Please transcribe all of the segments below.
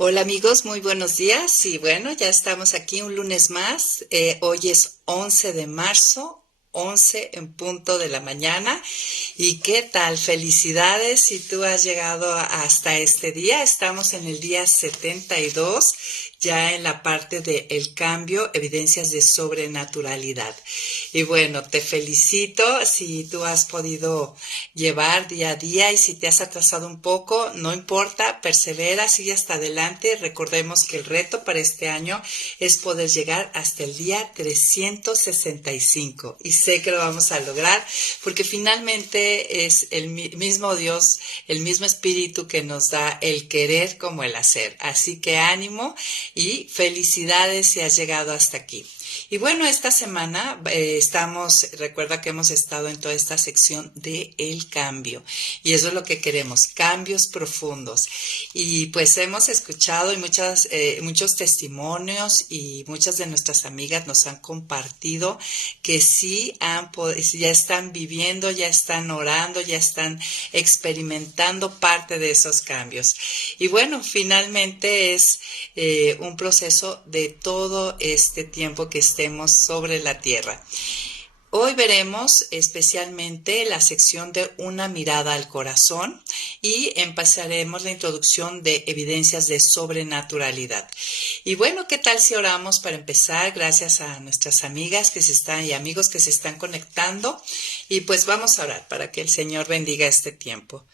Hola amigos, muy buenos días y bueno, ya estamos aquí un lunes más. Hoy es 11 de marzo, 11 en punto de la mañana. ¿Y qué tal? Felicidades si tú has llegado hasta este día. Estamos en el día 72, ya en la parte de el cambio, evidencias de sobrenaturalidad. Y bueno, te felicito si tú has podido llevar día a día y si te has atrasado un poco, no importa, persevera, sigue hasta adelante. Recordemos que el reto para este año es poder llegar hasta el día 365 y sé que lo vamos a lograr porque finalmente es el mismo Dios, el mismo Espíritu que nos da el querer como el hacer. Así que ánimo y felicidades si has llegado hasta aquí. Y bueno, esta semana recuerda que hemos estado en toda esta sección de el cambio y eso es lo que queremos, cambios profundos. Y pues hemos escuchado y muchos testimonios y muchas de nuestras amigas nos han compartido que ya están viviendo, ya están orando, ya están experimentando parte de esos cambios. Y bueno, finalmente es un proceso de todo este tiempo que estemos sobre la tierra. Hoy veremos especialmente la sección de una mirada al corazón y empezaremos la introducción de evidencias de sobrenaturalidad. Y bueno, ¿qué tal si oramos para empezar? Gracias a nuestras amigas y amigos que se están conectando. Y pues vamos a orar para que el Señor bendiga este tiempo.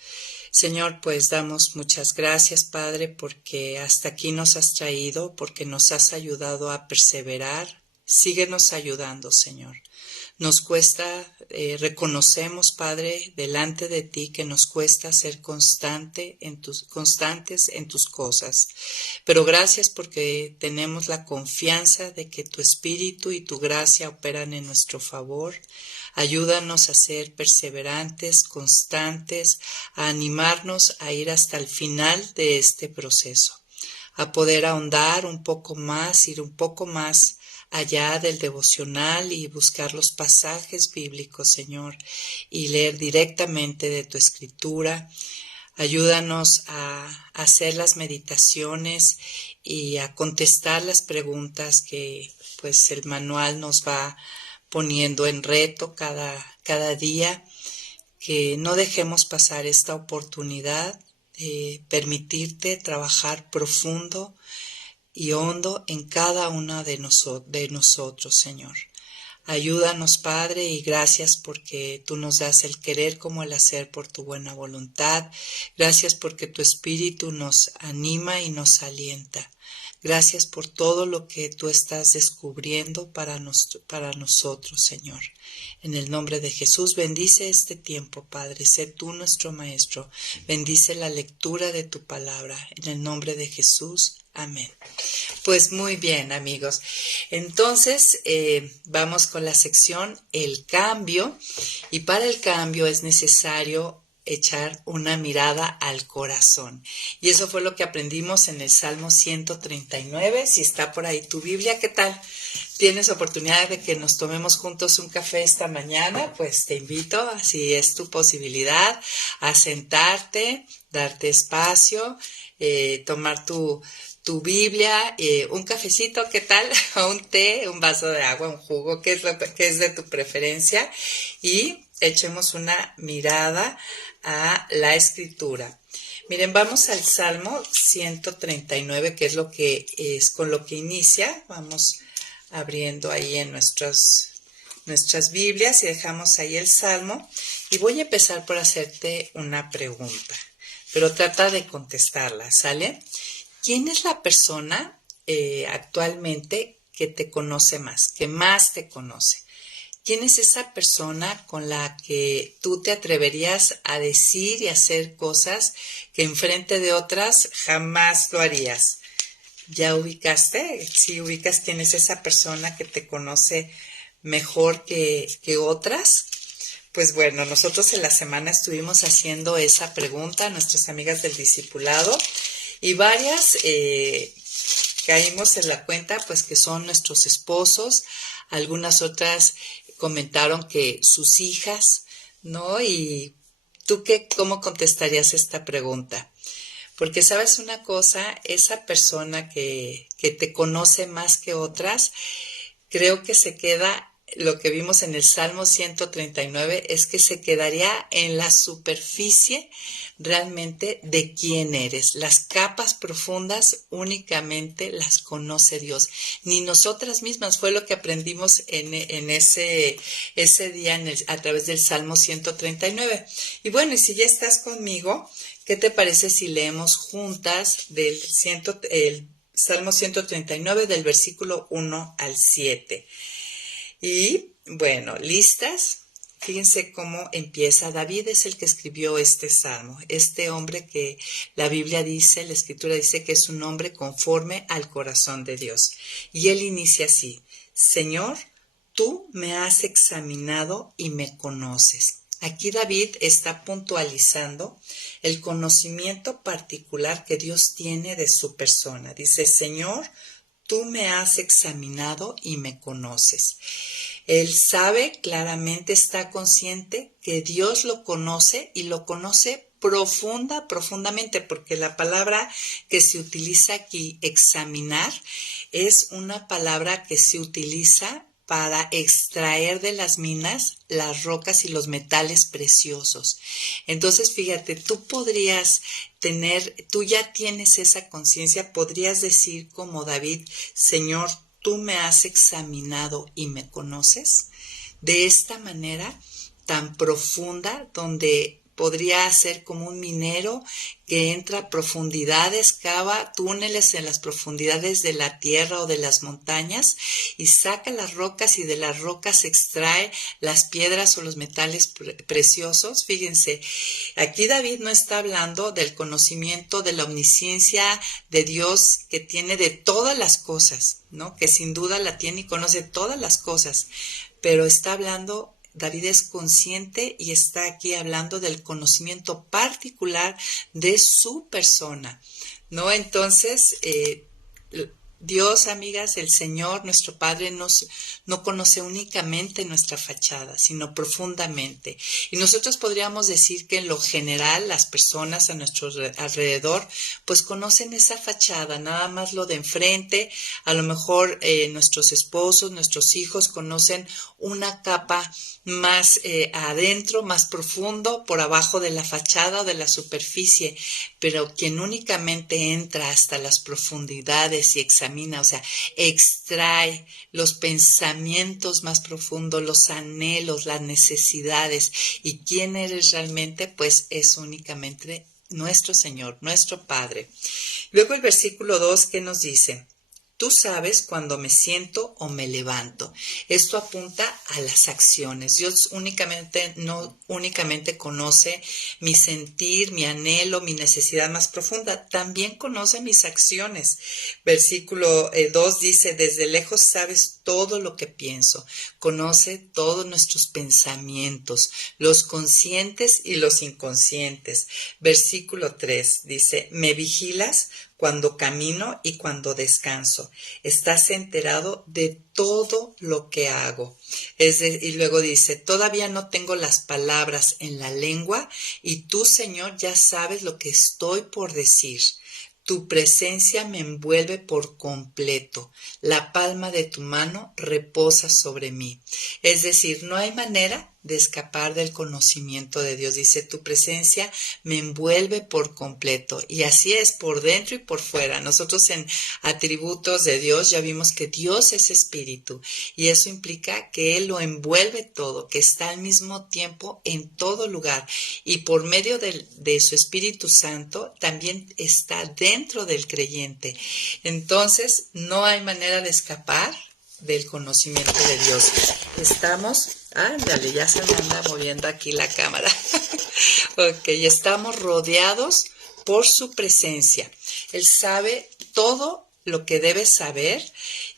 Señor, pues damos muchas gracias, Padre, porque hasta aquí nos has traído, porque nos has ayudado a perseverar. Síguenos ayudando, Señor. Nos cuesta, reconocemos, Padre, delante de ti que nos cuesta ser constantes en tus cosas. Pero gracias porque tenemos la confianza de que tu Espíritu y tu gracia operan en nuestro favor. Ayúdanos a ser perseverantes, constantes, a animarnos a ir hasta el final de este proceso, a poder ahondar un poco más, ir un poco más allá del devocional y buscar los pasajes bíblicos, Señor, y leer directamente de tu escritura. Ayúdanos a hacer las meditaciones y a contestar las preguntas que pues el manual nos va poniendo en reto cada día, que no dejemos pasar esta oportunidad de permitirte trabajar profundo y hondo en cada uno de nosotros, Señor. Ayúdanos, Padre, y gracias porque tú nos das el querer como el hacer por tu buena voluntad. Gracias porque tu Espíritu nos anima y nos alienta. Gracias por todo lo que tú estás descubriendo para nosotros, Señor. En el nombre de Jesús, bendice este tiempo, Padre. Sé tú nuestro Maestro. Bendice la lectura de tu palabra. En el nombre de Jesús. Amén. Pues muy bien, amigos. Entonces, vamos con la sección El cambio. Y para el cambio es necesario echar una mirada al corazón. Y eso fue lo que aprendimos en el Salmo 139. Si está por ahí tu Biblia, ¿qué tal? ¿Tienes oportunidad de que nos tomemos juntos un café esta mañana? Pues te invito, si es tu posibilidad, a sentarte, darte espacio, tomar tu Biblia, un cafecito, ¿qué tal? O un té, un vaso de agua, un jugo, ¿qué es de tu preferencia? Y echemos una mirada a la escritura. Miren, vamos al Salmo 139, que es con lo que inicia. Vamos abriendo ahí en nuestras Biblias y dejamos ahí el Salmo. Y voy a empezar por hacerte una pregunta, pero trata de contestarla, ¿sale? ¿Quién es la persona actualmente que te conoce más, que más te conoce? ¿Quién es esa persona con la que tú te atreverías a decir y hacer cosas que enfrente de otras jamás lo harías? ¿Ya ubicaste? Si ubicas quién es esa persona que te conoce mejor que otras. Pues bueno, nosotros en la semana estuvimos haciendo esa pregunta a nuestras amigas del discipulado y varias caímos en la cuenta pues que son nuestros esposos, algunas otras comentaron que sus hijas, ¿no? Y ¿tú cómo contestarías esta pregunta? Porque sabes una cosa, esa persona que te conoce más que otras, creo que se queda, lo que vimos en el Salmo 139, es que se quedaría en la superficie realmente de quién eres. Las capas profundas únicamente las conoce Dios. Ni nosotras mismas, fue lo que aprendimos en ese día a través del Salmo 139. Y bueno, y si ya estás conmigo, ¿qué te parece si leemos juntas el Salmo 139 del versículo 1 al 7? Y bueno, ¿listas? Fíjense cómo empieza. David es el que escribió este salmo. Este hombre que la Biblia dice, la Escritura dice que es un hombre conforme al corazón de Dios. Y él inicia así: Señor, tú me has examinado y me conoces. Aquí David está puntualizando el conocimiento particular que Dios tiene de su persona. Dice: Señor, tú me has examinado y me conoces. Él sabe claramente, está consciente que Dios lo conoce y lo conoce profundamente, porque la palabra que se utiliza aquí, examinar, es una palabra que se utiliza para extraer de las minas las rocas y los metales preciosos. Entonces, fíjate, tú ya tienes esa conciencia, podrías decir como David: Señor, tú me has examinado y me conoces. De esta manera tan profunda, donde podría ser como un minero que entra a profundidades, cava túneles en las profundidades de la tierra o de las montañas y saca las rocas, y de las rocas extrae las piedras o los metales preciosos. Fíjense, aquí David no está hablando del conocimiento, de la omnisciencia de Dios que tiene de todas las cosas, ¿no? Que sin duda la tiene y conoce todas las cosas, pero está hablando, David es consciente y está aquí hablando del conocimiento particular de su persona, ¿no? Entonces, Dios, amigas, el Señor, nuestro Padre, no conoce únicamente nuestra fachada, sino profundamente. Y nosotros podríamos decir que en lo general las personas a nuestro alrededor pues conocen esa fachada, nada más lo de enfrente. A lo mejor nuestros esposos, nuestros hijos conocen una capa más adentro, más profundo, por abajo de la fachada o de la superficie, pero quien únicamente entra hasta las profundidades y examina, o sea, extrae los pensamientos más profundos, los anhelos, las necesidades, y quién eres realmente, pues es únicamente nuestro Señor, nuestro Padre. Luego el versículo 2, ¿qué nos dice? Tú sabes cuando me siento o me levanto. Esto apunta a las acciones. Dios no únicamente conoce mi sentir, mi anhelo, mi necesidad más profunda, también conoce mis acciones. Versículo 2 dice: desde lejos sabes todo lo que pienso, conoce todos nuestros pensamientos, los conscientes y los inconscientes. Versículo 3 dice: me vigilas cuando camino y cuando descanso. Estás enterado de todo lo que hago. Y luego dice: todavía no tengo las palabras en la lengua y tú, Señor, ya sabes lo que estoy por decir. Tu presencia me envuelve por completo. La palma de tu mano reposa sobre mí. Es decir, no hay manera de escapar del conocimiento de Dios. Dice: tu presencia me envuelve por completo. Y así es, por dentro y por fuera. Nosotros en atributos de Dios ya vimos que Dios es espíritu, y eso implica que Él lo envuelve todo, que está al mismo tiempo en todo lugar, y por medio de su Espíritu Santo también está dentro del creyente. Entonces no hay manera de escapar del conocimiento de Dios. Ándale, ya se me anda moviendo aquí la cámara. Ok, estamos rodeados por su presencia. Él sabe todo lo que debe saber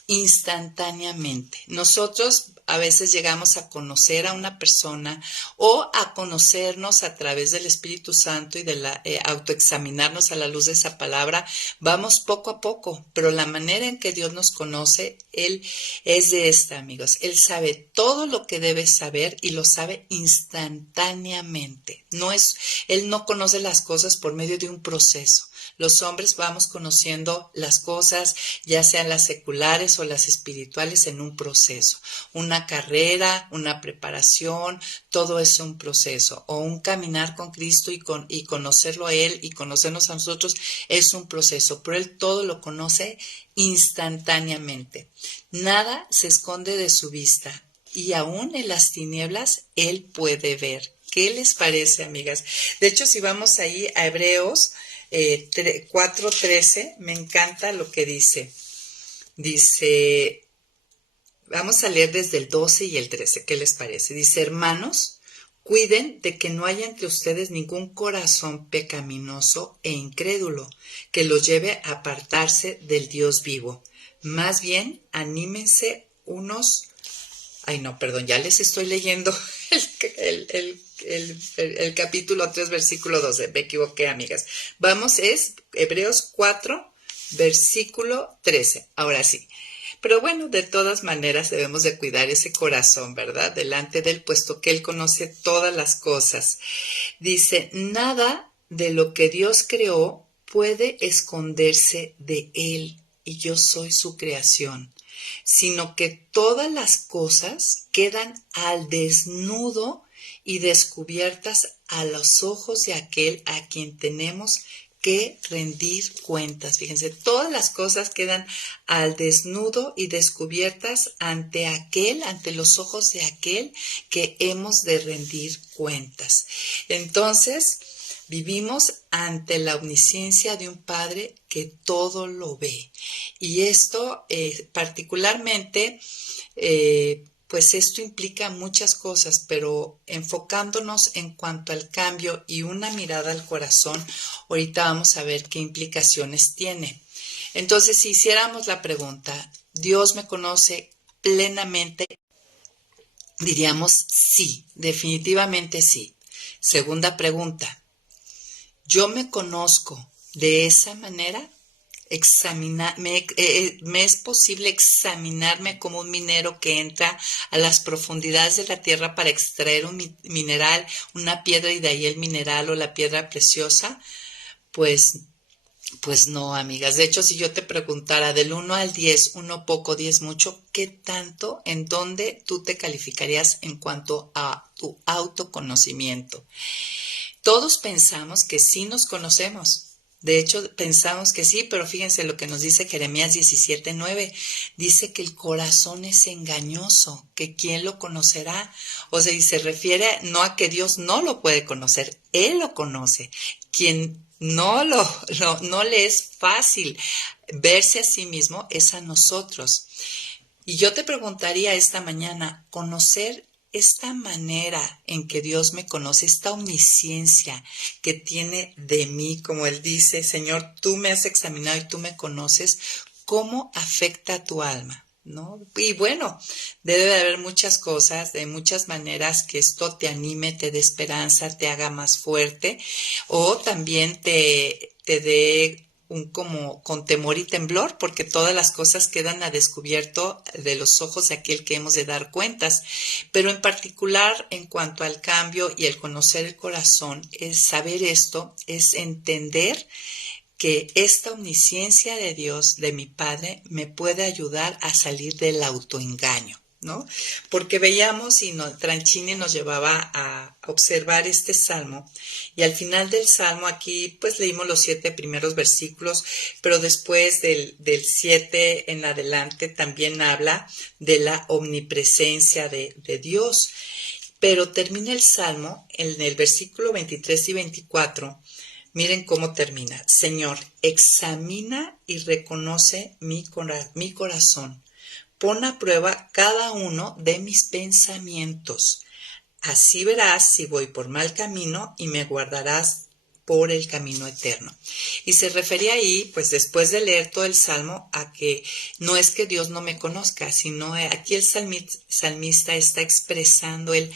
instantáneamente. Nosotros a veces llegamos a conocer a una persona o a conocernos a través del Espíritu Santo y de autoexaminarnos a la luz de esa palabra. Vamos poco a poco, pero la manera en que Dios nos conoce, Él es de esta, amigos. Él sabe todo lo que debe saber y lo sabe instantáneamente. Él no conoce las cosas por medio de un proceso. Los hombres vamos conociendo las cosas, ya sean las seculares o las espirituales, en un proceso. Una carrera, una preparación, todo es un proceso. O un caminar con Cristo y conocerlo a Él y conocernos a nosotros es un proceso. Pero Él todo lo conoce instantáneamente. Nada se esconde de su vista. Y aún en las tinieblas, Él puede ver. ¿Qué les parece, amigas? De hecho, si vamos ahí a Hebreos 4:13, me encanta lo que dice. Dice, vamos a leer desde el 12 y el 13, ¿qué les parece? Dice, hermanos, cuiden de que no haya entre ustedes ningún corazón pecaminoso e incrédulo que los lleve a apartarse del Dios vivo. Más bien, anímense unos... Ay, no, perdón, ya les estoy leyendo el capítulo 3, versículo 12. Me equivoqué, amigas. Vamos, es Hebreos 4, versículo 13. Ahora sí. Pero bueno, de todas maneras debemos de cuidar ese corazón, ¿verdad? Delante de Él, puesto que Él conoce todas las cosas. Dice, nada de lo que Dios creó puede esconderse de Él, y yo soy su creación, sino que todas las cosas quedan al desnudo y descubiertas a los ojos de aquel a quien tenemos que rendir cuentas. Fíjense, todas las cosas quedan al desnudo y descubiertas ante los ojos de aquel que hemos de rendir cuentas. Entonces, vivimos ante la omnisciencia de un Padre que todo lo ve. Y esto particularmente, pues esto implica muchas cosas, pero enfocándonos en cuanto al cambio y una mirada al corazón, ahorita vamos a ver qué implicaciones tiene. Entonces, si hiciéramos la pregunta, ¿Dios me conoce plenamente? Diríamos sí, definitivamente sí. Segunda pregunta, ¿yo me conozco de esa manera? Me es posible examinarme como un minero que entra a las profundidades de la tierra para extraer un mineral, una piedra y de ahí el mineral o la piedra preciosa. Pues no, amigas. De hecho, si yo te preguntara del 1 al 10, 1 poco, 10 mucho, ¿qué tanto, en dónde tú te calificarías en cuanto a tu autoconocimiento? Todos pensamos que sí nos conocemos. De hecho, pensamos que sí, pero fíjense lo que nos dice Jeremías 17:9. Dice que el corazón es engañoso, que ¿quién lo conocerá? O sea, y se refiere no a que Dios no lo puede conocer, Él lo conoce. Quien no le es fácil verse a sí mismo es a nosotros. Y yo te preguntaría esta mañana, conocer esta manera en que Dios me conoce, esta omnisciencia que tiene de mí, como Él dice, Señor, tú me has examinado y tú me conoces, ¿cómo afecta a tu alma? ¿No? Y bueno, debe de haber muchas cosas, de muchas maneras que esto te anime, te dé esperanza, te haga más fuerte, o también te dé como con temor y temblor, porque todas las cosas quedan a descubierto de los ojos de aquel que hemos de dar cuentas. Pero en particular, en cuanto al cambio y el conocer el corazón, es saber esto, es entender que esta omnisciencia de Dios, de mi Padre, me puede ayudar a salir del autoengaño, ¿no? Porque veíamos y Tranchini nos llevaba a observar este salmo, y al final del salmo aquí pues leímos los 7 primeros versículos, pero después del 7 en adelante también habla de la omnipresencia de Dios. Pero termina el salmo en el versículo 23 y 24. Miren cómo termina. Señor, examina y reconoce mi corazón. Pon a prueba cada uno de mis pensamientos. Así verás si voy por mal camino y me guardarás por el camino eterno. Y se refería ahí, pues después de leer todo el salmo, a que no es que Dios no me conozca, sino aquí el salmista está expresando el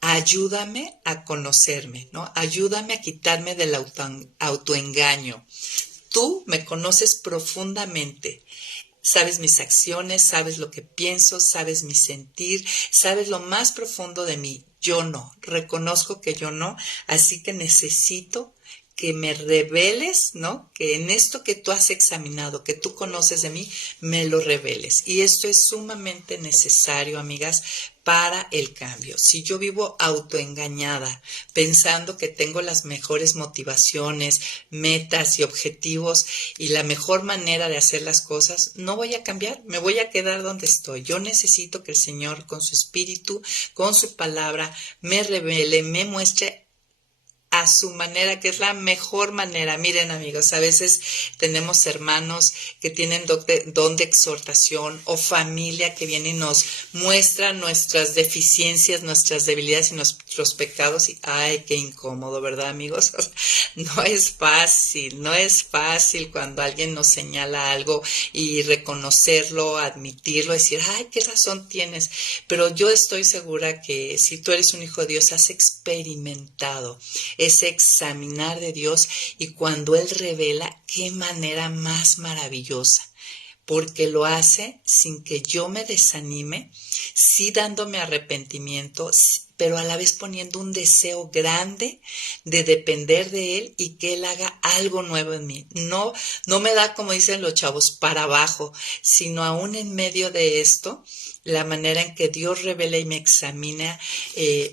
ayúdame a conocerme, ¿no? Ayúdame a quitarme del autoengaño. Tú me conoces profundamente. Sabes mis acciones, sabes lo que pienso, sabes mi sentir, sabes lo más profundo de mí. Yo no, reconozco que yo no, así que necesito que me reveles, ¿no? Que en esto que tú has examinado, que tú conoces de mí, me lo reveles. Y esto es sumamente necesario, amigas, para el cambio. Si yo vivo autoengañada, pensando que tengo las mejores motivaciones, metas y objetivos y la mejor manera de hacer las cosas, no voy a cambiar, me voy a quedar donde estoy. Yo necesito que el Señor con su espíritu, con su palabra, me revele, me muestre a su manera, que es la mejor manera. Miren, amigos, a veces tenemos hermanos que tienen don de exhortación o familia que viene y nos muestra nuestras deficiencias, nuestras debilidades y nuestros pecados y ¡ay, qué incómodo!, ¿verdad, amigos? No es fácil cuando alguien nos señala algo y reconocerlo, admitirlo, decir, ¡ay, qué razón tienes! Pero yo estoy segura que si tú eres un hijo de Dios, has experimentado ese examinar de Dios, y cuando Él revela, qué manera más maravillosa, porque lo hace sin que yo me desanime, sí dándome arrepentimiento, pero a la vez poniendo un deseo grande de depender de Él y que Él haga algo nuevo en mí. No, no me da, como dicen los chavos, para abajo, sino aún en medio de esto, la manera en que Dios revela y me examina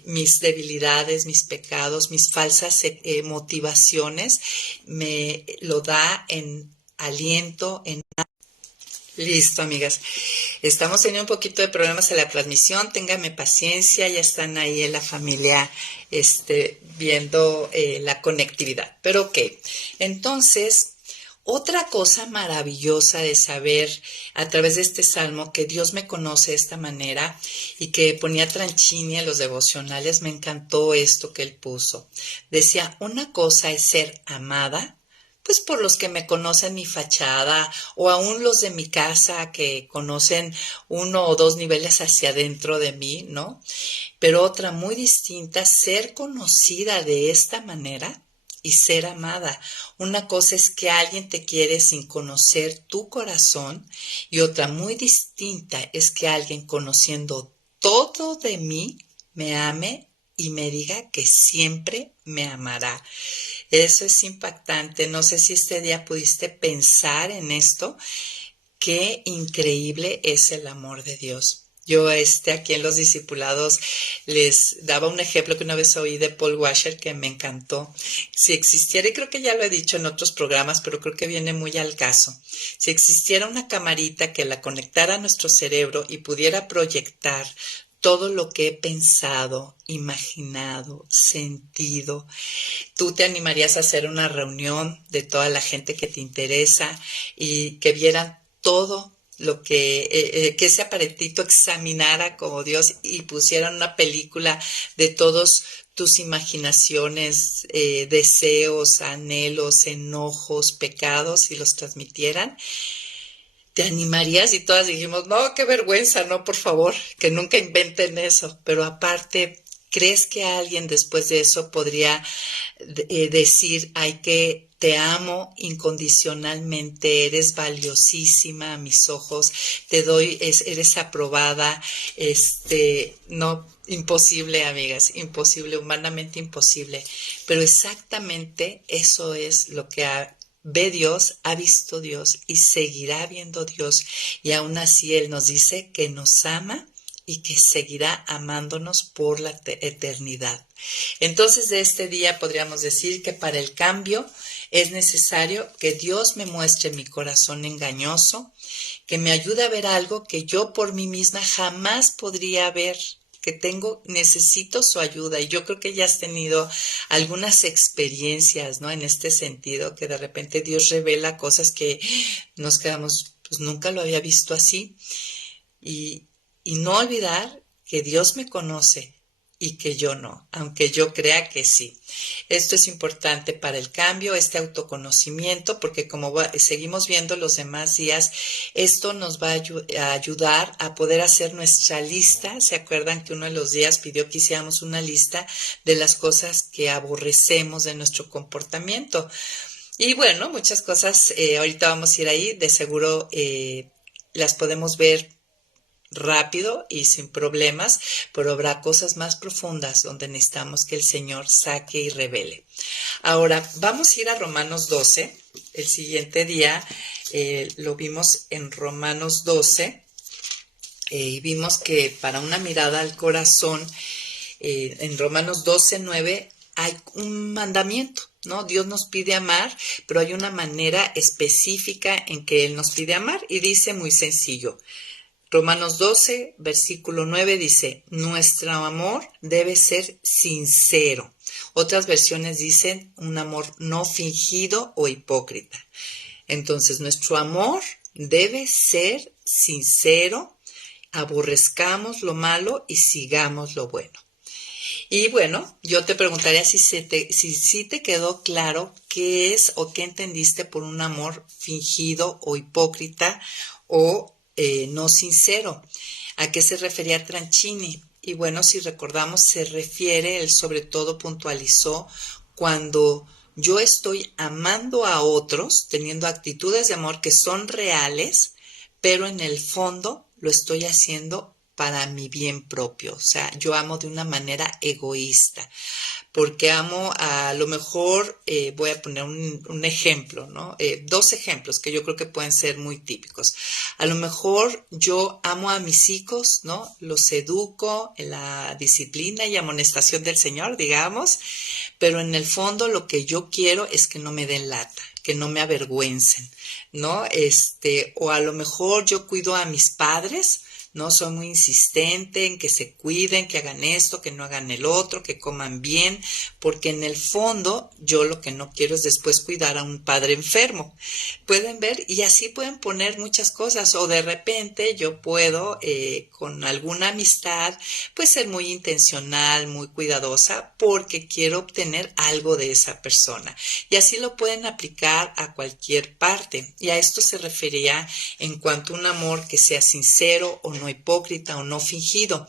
mis debilidades, mis pecados, mis falsas motivaciones, me lo da en aliento, en... Listo, amigas. Estamos teniendo un poquito de problemas en la transmisión. Ténganme paciencia, ya están ahí en la familia viendo la conectividad. Pero ok, entonces... Otra cosa maravillosa de saber a través de este salmo que Dios me conoce de esta manera y que ponía Tranchini en los devocionales, me encantó esto que él puso. Decía, una cosa es ser amada, pues por los que me conocen mi fachada o aún los de mi casa que conocen 1 o 2 niveles hacia adentro de mí, ¿no? Pero otra muy distinta, ser conocida de esta manera y ser amada. Una cosa es que alguien te quiere sin conocer tu corazón y otra muy distinta es que alguien conociendo todo de mí me ame y me diga que siempre me amará. Eso es impactante. No sé si este día pudiste pensar en esto. Qué increíble es el amor de Dios. Yo aquí en los discipulados les daba un ejemplo que una vez oí de Paul Washer que me encantó. Si existiera, y creo que ya lo he dicho en otros programas, pero creo que viene muy al caso. Si existiera una camarita que la conectara a nuestro cerebro y pudiera proyectar todo lo que he pensado, imaginado, sentido, ¿tú te animarías a hacer una reunión de toda la gente que te interesa y que vieran todo lo que ese aparatito examinara como Dios y pusieran una película de todos tus imaginaciones, deseos, anhelos, enojos, pecados y los transmitieran? ¿Te animarías? Y todas dijimos, no, qué vergüenza, no, por favor, que nunca inventen eso. Pero aparte, ¿crees que alguien después de eso podría decir, ay, que te amo incondicionalmente, eres valiosísima a mis ojos, te doy, eres aprobada, no, imposible, amigas, imposible, humanamente imposible, pero exactamente eso es lo que ve Dios, ha visto Dios y seguirá viendo Dios, y aún así Él nos dice que nos ama y que seguirá amándonos por la eternidad. Entonces, de este día podríamos decir que para el cambio es necesario que Dios me muestre mi corazón engañoso, que me ayude a ver algo que yo por mí misma jamás podría ver, que necesito su ayuda. Y yo creo que ya has tenido algunas experiencias, ¿no? En este sentido, que de repente Dios revela cosas que nos quedamos, pues nunca lo había visto así. Y no olvidar que Dios me conoce y que yo no, aunque yo crea que sí. Esto es importante para el cambio, este autoconocimiento, porque como seguimos viendo los demás días, esto nos va a ayudar a poder hacer nuestra lista. ¿Se acuerdan que uno de los días pidió que hiciéramos una lista de las cosas que aborrecemos de nuestro comportamiento? Y bueno, muchas cosas, ahorita vamos a ir ahí, de seguro las podemos ver rápido y sin problemas, pero habrá cosas más profundas donde necesitamos que el Señor saque y revele. Ahora, vamos a ir a Romanos 12. El siguiente día lo vimos en Romanos 12 y vimos que para una mirada al corazón, en Romanos 12:9 hay un mandamiento, ¿no? Dios nos pide amar, pero hay una manera específica en que Él nos pide amar y dice muy sencillo. Romanos 12, versículo 9 dice, nuestro amor debe ser sincero. Otras versiones dicen un amor no fingido o hipócrita. Entonces, nuestro amor debe ser sincero, aborrezcamos lo malo y sigamos lo bueno. Y bueno, yo te preguntaría si te quedó claro qué es o qué entendiste por un amor fingido o hipócrita o no sincero. ¿A qué se refería Tranchini? Y bueno, si recordamos, se refiere, él sobre todo puntualizó, cuando yo estoy amando a otros, teniendo actitudes de amor que son reales, pero en el fondo lo estoy haciendo para mi bien propio. O sea, yo amo de una manera egoísta. Porque amo a lo mejor, voy a poner un ejemplo, ¿no? Dos ejemplos que yo creo que pueden ser muy típicos. A lo mejor yo amo a mis hijos, ¿no? Los educo en la disciplina y amonestación del Señor, digamos, pero en el fondo lo que yo quiero es que no me den lata, que no me avergüencen, ¿no? O a lo mejor yo cuido a mis padres, no, soy muy insistente en que se cuiden, que hagan esto, que no hagan el otro, que coman bien, porque en el fondo yo lo que no quiero es después cuidar a un padre enfermo. Pueden ver y así pueden poner muchas cosas o de repente yo puedo con alguna amistad pues ser muy intencional, muy cuidadosa porque quiero obtener algo de esa persona y así lo pueden aplicar a cualquier parte y a esto se refería en cuanto a un amor que sea sincero o no hipócrita o no fingido.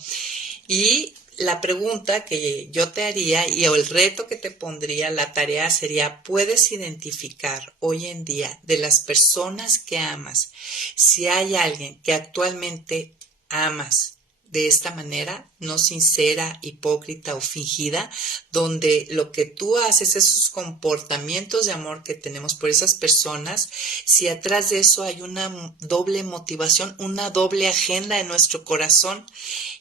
Y la pregunta que yo te haría y o el reto que te pondría, la tarea sería, ¿puedes identificar hoy en día de las personas que amas si hay alguien que actualmente amas de esta manera, no sincera, hipócrita o fingida, donde lo que tú haces, esos comportamientos de amor que tenemos por esas personas, si atrás de eso hay una doble motivación, una doble agenda en nuestro corazón,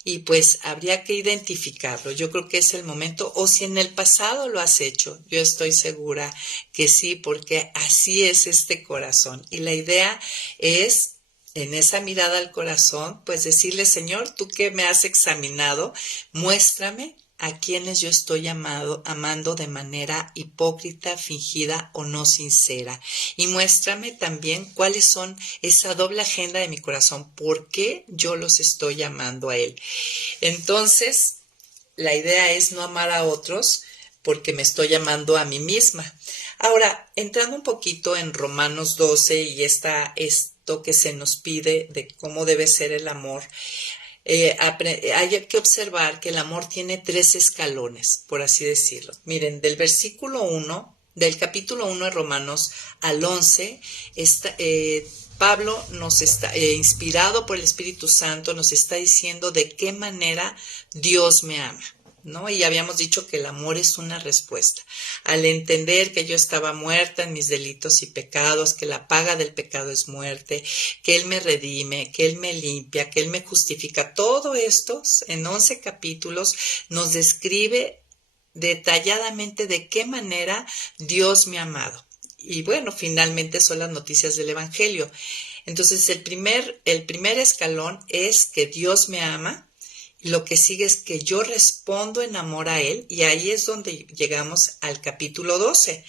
y pues habría que identificarlo. Yo creo que es el momento, o si en el pasado lo has hecho, yo estoy segura que sí, porque así es este corazón. Y la idea es en esa mirada al corazón, pues decirle, Señor, tú que me has examinado, muéstrame a quienes yo estoy amando de manera hipócrita, fingida o no sincera. Y muéstrame también cuáles son esa doble agenda de mi corazón, por qué yo los estoy amando a Él. Entonces, la idea es no amar a otros porque me estoy amando a mí misma. Ahora, entrando un poquito en Romanos 12 y esto que se nos pide de cómo debe ser el amor, hay que observar que el amor tiene 3 escalones, por así decirlo. Miren, del versículo 1, del capítulo 1 de Romanos al 11, Pablo nos está, inspirado por el Espíritu Santo, nos está diciendo de qué manera Dios me ama, ¿no? Y habíamos dicho que el amor es una respuesta. Al entender que yo estaba muerta en mis delitos y pecados, que la paga del pecado es muerte, que Él me redime, que Él me limpia, que Él me justifica, todo esto en 11 capítulos nos describe detalladamente de qué manera Dios me ha amado. Y bueno, finalmente son las noticias del Evangelio. Entonces el primer escalón es que Dios me ama. Lo que sigue es que yo respondo en amor a Él y ahí es donde llegamos al capítulo 12.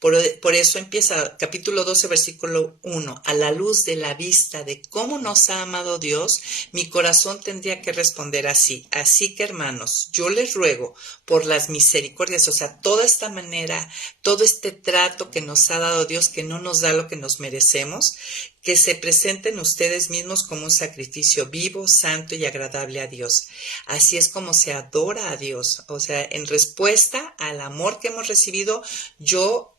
Por eso empieza capítulo 12, versículo 1. A la luz de la vista de cómo nos ha amado Dios, mi corazón tendría que responder así. Así que, hermanos, yo les ruego por las misericordias, o sea, toda esta manera, todo este trato que nos ha dado Dios, que no nos da lo que nos merecemos, que se presenten ustedes mismos como un sacrificio vivo, santo y agradable a Dios. Así es como se adora a Dios. O sea, en respuesta al amor que hemos recibido, yo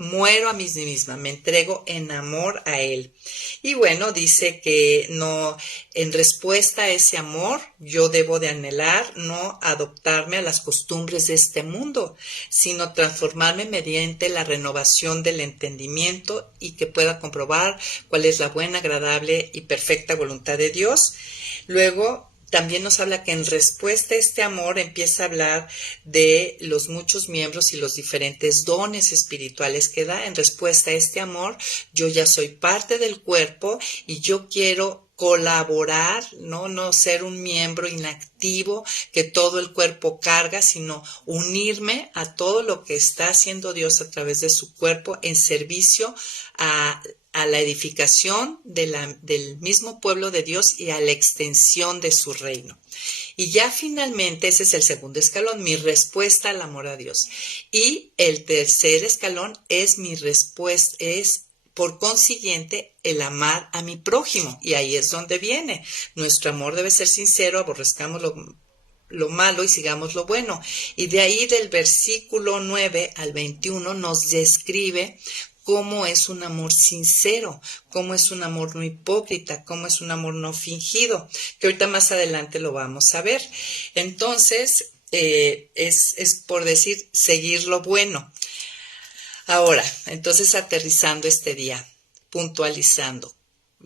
muero a mí misma, me entrego en amor a Él. Y bueno, dice que no, en respuesta a ese amor, yo debo de anhelar no adoptarme a las costumbres de este mundo, sino transformarme mediante la renovación del entendimiento y que pueda comprobar cuál es la buena, agradable y perfecta voluntad de Dios. Luego, también nos habla que en respuesta a este amor empieza a hablar de los muchos miembros y los diferentes dones espirituales que da. En respuesta a este amor, yo ya soy parte del cuerpo y yo quiero colaborar, no ser un miembro inactivo que todo el cuerpo carga, sino unirme a todo lo que está haciendo Dios a través de su cuerpo en servicio a la edificación del mismo pueblo de Dios y a la extensión de su reino. Y ya finalmente, ese es el segundo escalón, mi respuesta al amor a Dios. Y el tercer escalón es mi respuesta, es por consiguiente el amar a mi prójimo. Y ahí es donde viene. Nuestro amor debe ser sincero, aborrezcamos lo malo y sigamos lo bueno. Y de ahí del versículo 9 al 21 nos describe cómo es un amor sincero, cómo es un amor no hipócrita, cómo es un amor no fingido, que ahorita más adelante lo vamos a ver. Entonces, es por decir, seguir lo bueno. Ahora, entonces aterrizando este día, puntualizando,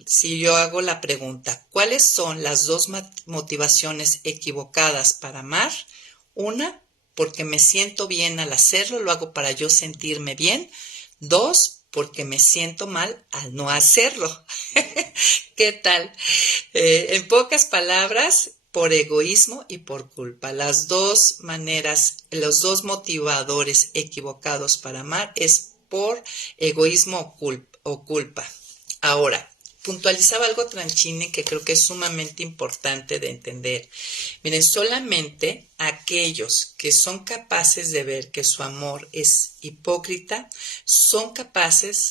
si yo hago la pregunta, ¿cuáles son las dos motivaciones equivocadas para amar? Una, porque me siento bien al hacerlo, lo hago para yo sentirme bien. Dos, porque me siento mal al no hacerlo. ¿Qué tal? En pocas palabras, por egoísmo y por culpa. Las dos maneras, los dos motivadores equivocados para amar es por egoísmo o culpa. Ahora, puntualizaba algo Tranchini que creo que es sumamente importante de entender. Miren, solamente aquellos que son capaces de ver que su amor es hipócrita,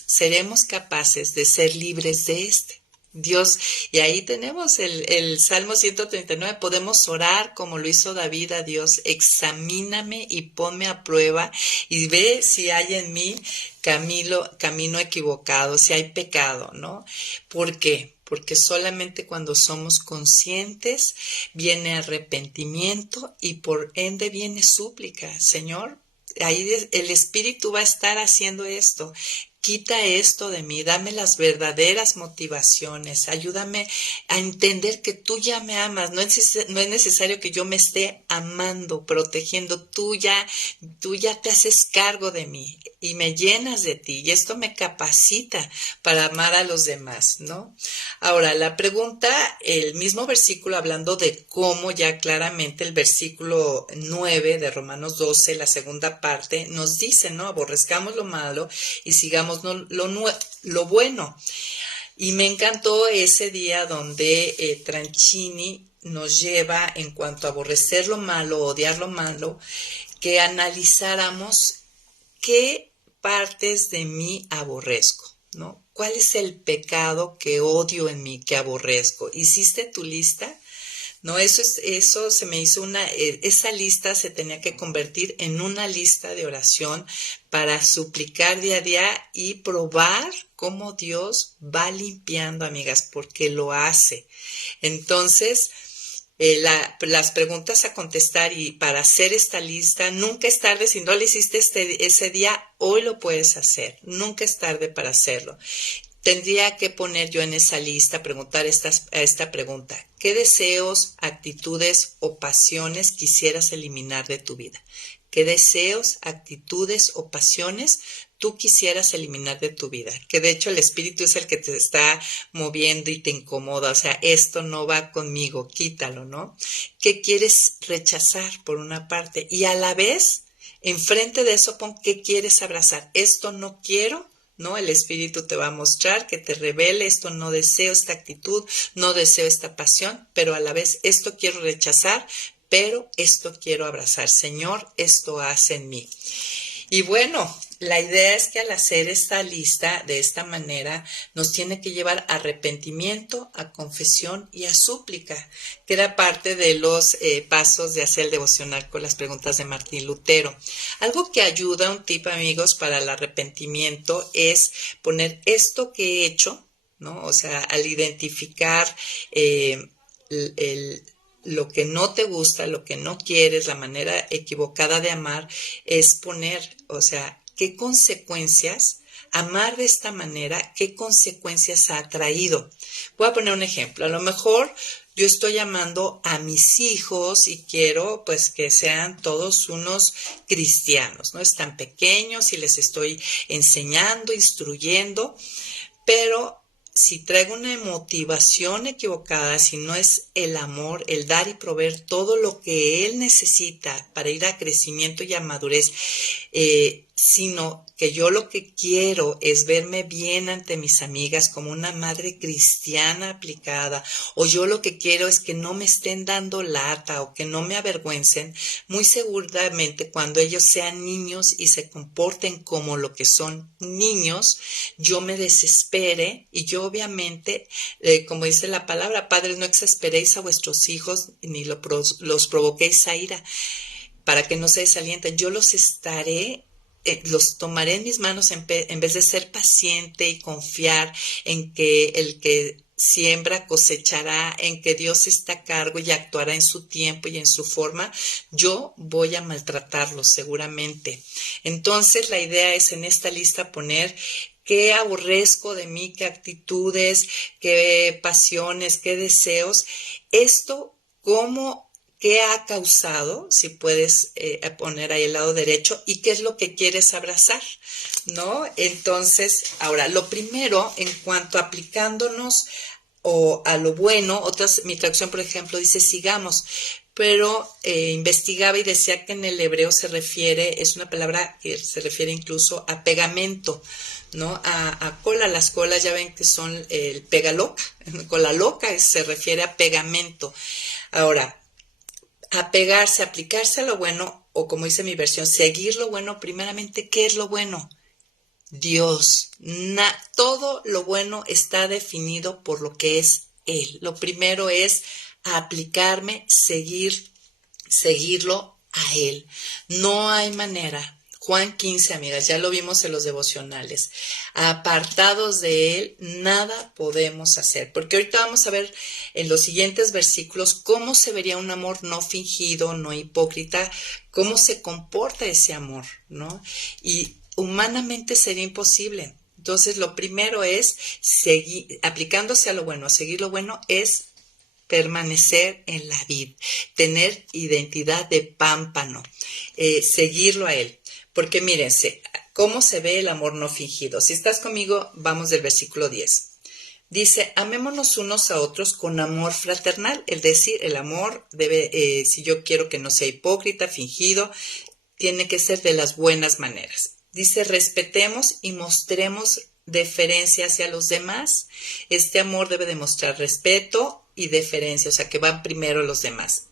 seremos capaces de ser libres de este. Dios, y ahí tenemos el Salmo 139, podemos orar como lo hizo David a Dios, examíname y ponme a prueba y ve si hay en mí camino equivocado, si hay pecado, ¿no? ¿Por qué? Porque solamente cuando somos conscientes viene arrepentimiento y por ende viene súplica. Señor, ahí el Espíritu va a estar haciendo esto. Quita esto de mí, dame las verdaderas motivaciones, ayúdame a entender que tú ya me amas, no es necesario que yo me esté amando, protegiendo, tú ya te haces cargo de mí y me llenas de ti y esto me capacita para amar a los demás, ¿no? Ahora, la pregunta, el mismo versículo hablando de cómo ya claramente el versículo 9 de Romanos 12, la segunda parte, nos dice, ¿no? Aborrezcamos lo malo y sigamos lo bueno. Y me encantó ese día donde Tranchini nos lleva en cuanto a aborrecer lo malo, odiar lo malo, que analizáramos qué partes de mí aborrezco, ¿no? ¿Cuál es el pecado que odio en mí, que aborrezco? ¿Hiciste tu lista? No, eso se me hizo esa lista se tenía que convertir en una lista de oración para suplicar día a día y probar cómo Dios va limpiando, amigas, porque lo hace. Entonces, las preguntas a contestar y para hacer esta lista, nunca es tarde, si no lo hiciste ese día, hoy lo puedes hacer, nunca es tarde para hacerlo. Tendría que poner yo en esa lista, preguntar esta pregunta. ¿Qué deseos, actitudes o pasiones quisieras eliminar de tu vida? ¿Qué deseos, actitudes o pasiones tú quisieras eliminar de tu vida? Que de hecho el espíritu es el que te está moviendo y te incomoda. O sea, esto no va conmigo, quítalo, ¿no? ¿Qué quieres rechazar por una parte? Y a la vez, enfrente de eso pon qué quieres abrazar. Esto no quiero. ¿No? El Espíritu te va a mostrar, que te revele, esto no deseo esta actitud, no deseo esta pasión, pero a la vez esto quiero rechazar, pero esto quiero abrazar. Señor, esto hace en mí. Y bueno, la idea es que al hacer esta lista de esta manera nos tiene que llevar a arrepentimiento, a confesión y a súplica, que era parte de los pasos de hacer el devocional con las preguntas de Martín Lutero. Algo que ayuda, un tip, amigos, para el arrepentimiento es poner esto que he hecho, ¿no? O sea, al identificar lo que no te gusta, lo que no quieres, la manera equivocada de amar, es poner, o sea, qué consecuencias, amar de esta manera, qué consecuencias ha traído. Voy a poner un ejemplo. A lo mejor yo estoy amando a mis hijos y quiero pues que sean todos unos cristianos, ¿no? Están pequeños y les estoy enseñando, instruyendo, pero si traigo una motivación equivocada, si no es el amor, el dar y proveer todo lo que él necesita para ir a crecimiento y a madurez, sino que yo lo que quiero es verme bien ante mis amigas como una madre cristiana aplicada, o yo lo que quiero es que no me estén dando lata o que no me avergüencen, muy seguramente cuando ellos sean niños y se comporten como lo que son niños, yo me desespere y yo obviamente, como dice la palabra, padres, no exasperéis a vuestros hijos ni los provoquéis a ira para que no se desalienten. Yo los tomaré en mis manos en vez de ser paciente y confiar en que el que siembra cosechará, en que Dios está a cargo y actuará en su tiempo y en su forma, yo voy a maltratarlos seguramente. Entonces la idea es en esta lista poner qué aborrezco de mí, qué actitudes, qué pasiones, qué deseos. Esto, cómo, qué ha causado, si puedes poner ahí el lado derecho, y qué es lo que quieres abrazar, ¿no? Entonces, ahora, lo primero, en cuanto a aplicándonos o a lo bueno, mi traducción, por ejemplo, dice sigamos, pero investigaba y decía que en el hebreo es una palabra que se refiere incluso a pegamento, ¿no? A cola. Las colas ya ven que son el pega loca, cola loca se refiere a pegamento. Ahora, apegarse, aplicarse a lo bueno, o como dice mi versión, seguir lo bueno, primeramente, ¿qué es lo bueno? Dios. Todo lo bueno está definido por lo que es Él. Lo primero es aplicarme, seguirlo a Él. No hay manera. Juan 15, amigas, ya lo vimos en los devocionales. Apartados de Él, nada podemos hacer. Porque ahorita vamos a ver en los siguientes versículos cómo se vería un amor no fingido, no hipócrita, cómo se comporta ese amor, ¿no? Y humanamente sería imposible. Entonces, lo primero es seguir, aplicándose a lo bueno, a seguir lo bueno, es permanecer en la vid, tener identidad de pámpano, seguirlo a Él. Porque mírense, ¿cómo se ve el amor no fingido? Si estás conmigo, vamos del versículo 10. Dice, amémonos unos a otros con amor fraternal, es decir, el amor debe, si yo quiero que no sea hipócrita, fingido, tiene que ser de las buenas maneras. Dice, respetemos y mostremos deferencia hacia los demás. Este amor debe demostrar respeto y deferencia, o sea, que van primero los demás.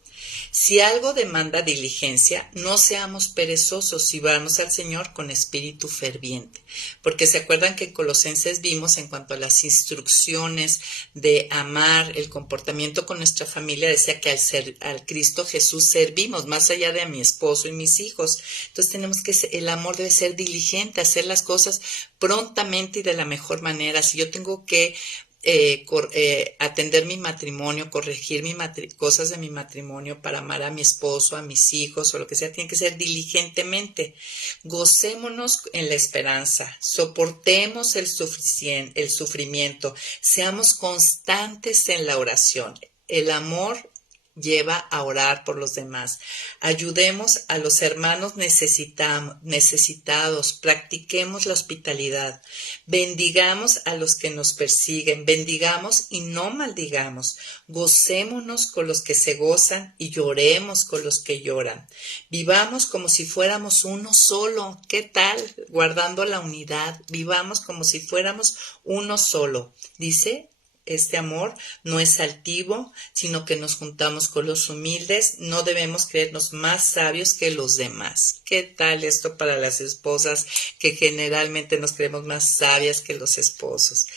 Si algo demanda diligencia, no seamos perezosos y vamos al Señor con espíritu ferviente. Porque se acuerdan que en Colosenses vimos en cuanto a las instrucciones de amar, el comportamiento con nuestra familia, decía que al Cristo Jesús servimos, más allá de a mi esposo y mis hijos. Entonces tenemos que, el amor debe ser diligente, hacer las cosas prontamente y de la mejor manera. Si yo tengo que atender mi matrimonio, corregir cosas de mi matrimonio para amar a mi esposo, a mis hijos o lo que sea, tiene que ser diligentemente. Gocémonos en la esperanza, soportemos el sufrimiento, seamos constantes en la oración. El amor lleva a orar por los demás. Ayudemos a los hermanos necesitados, practiquemos la hospitalidad, bendigamos a los que nos persiguen, bendigamos y no maldigamos, gocémonos con los que se gozan y lloremos con los que lloran. Vivamos como si fuéramos uno solo. ¿Qué tal? Guardando la unidad, vivamos como si fuéramos uno solo. Dice, Este amor no es altivo, sino que nos juntamos con los humildes. No debemos creernos más sabios que los demás. ¿Qué tal esto para las esposas que generalmente nos creemos más sabias que los esposos?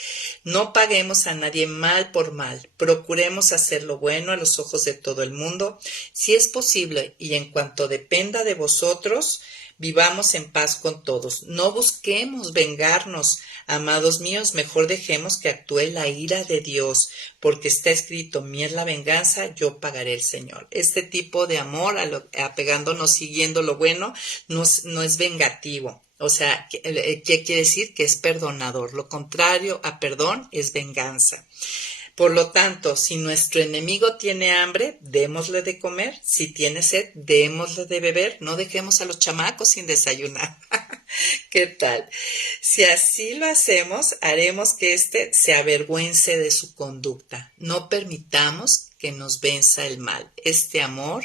No paguemos a nadie mal por mal. Procuremos hacer lo bueno a los ojos de todo el mundo. Si es posible y en cuanto dependa de vosotros, vivamos en paz con todos. No busquemos vengarnos, amados míos, mejor dejemos que actúe la ira de Dios, porque está escrito, mía es la venganza, yo pagaré el Señor. Este tipo de amor, apegándonos, siguiendo lo bueno, no es vengativo. O sea, ¿qué quiere decir? Que es perdonador. Lo contrario a perdón es venganza. Por lo tanto, si nuestro enemigo tiene hambre, démosle de comer. Si tiene sed, démosle de beber. No dejemos a los chamacos sin desayunar. ¿Qué tal? Si así lo hacemos, haremos que éste se avergüence de su conducta. No permitamos que nos venza el mal. Este amor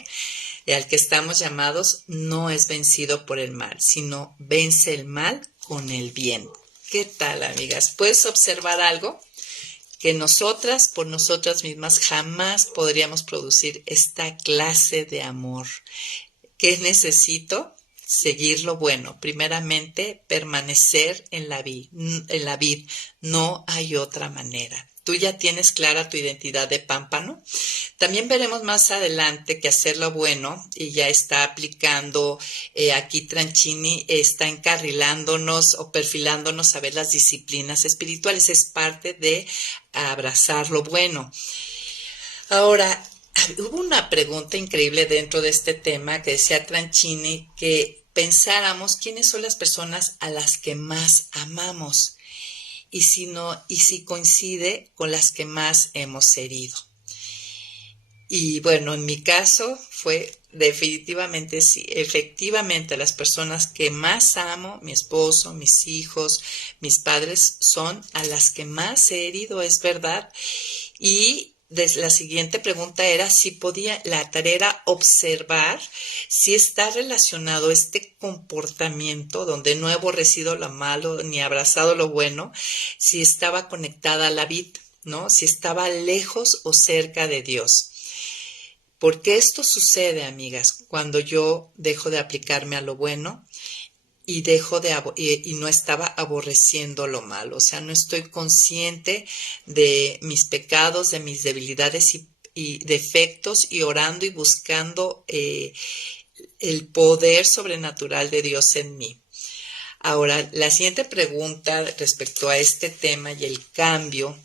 al que estamos llamados no es vencido por el mal, sino vence el mal con el bien. ¿Qué tal, amigas? ¿Puedes observar algo? Que nosotras, por nosotras mismas, jamás podríamos producir esta clase de amor. ¿Qué necesito? Seguir lo bueno. Primeramente, permanecer en la vid. No hay otra manera. Tú ya tienes clara tu identidad de pámpano. También veremos más adelante que hacer lo bueno, y ya está aplicando, aquí Tranchini está encarrilándonos o perfilándonos a ver las disciplinas espirituales. Es parte de abrazar lo bueno. Ahora, hubo una pregunta increíble dentro de este tema que decía Tranchini que pensáramos quiénes son las personas a las que más amamos. Y si coincide con las que más hemos herido. Y bueno, en mi caso fue definitivamente sí, efectivamente las personas que más amo, mi esposo, mis hijos, mis padres, son a las que más he herido, es verdad. Y la siguiente pregunta era la tarea era observar si está relacionado este comportamiento donde no he aborrecido lo malo ni abrazado lo bueno, si estaba conectada a la vid, ¿no? Si estaba lejos o cerca de Dios. Porque esto sucede, amigas, cuando yo dejo de aplicarme a lo bueno y no estaba aborreciendo lo malo. O sea, no estoy consciente de mis pecados, de mis debilidades y defectos, y orando y buscando el poder sobrenatural de Dios en mí. Ahora, la siguiente pregunta respecto a este tema y el cambio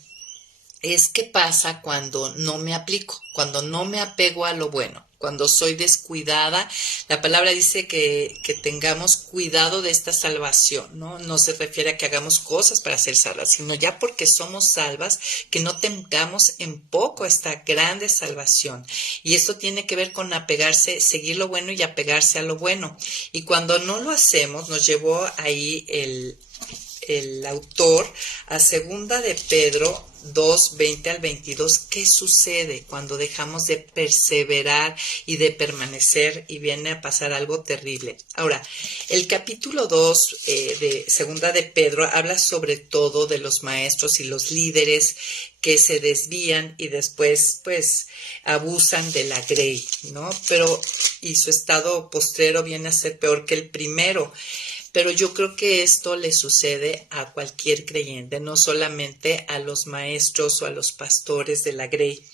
es qué pasa cuando no me aplico, cuando no me apego a lo bueno, cuando soy descuidada. La palabra dice que tengamos cuidado de esta salvación, ¿no? No se refiere a que hagamos cosas para ser salvas, sino ya porque somos salvas, que no tengamos en poco esta grande salvación. Y esto tiene que ver con apegarse, seguir lo bueno y apegarse a lo bueno. Y cuando no lo hacemos, nos llevó ahí el autor a 2 de Pedro 2, 20 al 22, ¿qué sucede cuando dejamos de perseverar y de permanecer y viene a pasar algo terrible? Ahora, el capítulo 2 de 2 de Pedro habla sobre todo de los maestros y los líderes que se desvían y después pues abusan de la grey, ¿no? Y su estado postrero viene a ser peor que el primero. Pero yo creo que esto le sucede a cualquier creyente, no solamente a los maestros o a los pastores de la grey,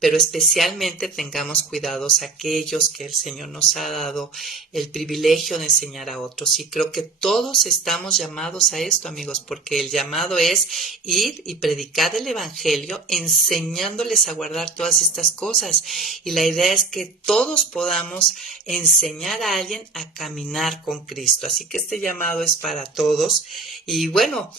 pero especialmente tengamos cuidados aquellos que el Señor nos ha dado el privilegio de enseñar a otros. Y creo que todos estamos llamados a esto, amigos, porque el llamado es ir y predicar el Evangelio enseñándoles a guardar todas estas cosas. Y la idea es que todos podamos enseñar a alguien a caminar con Cristo. Así que este llamado es para todos. Y bueno,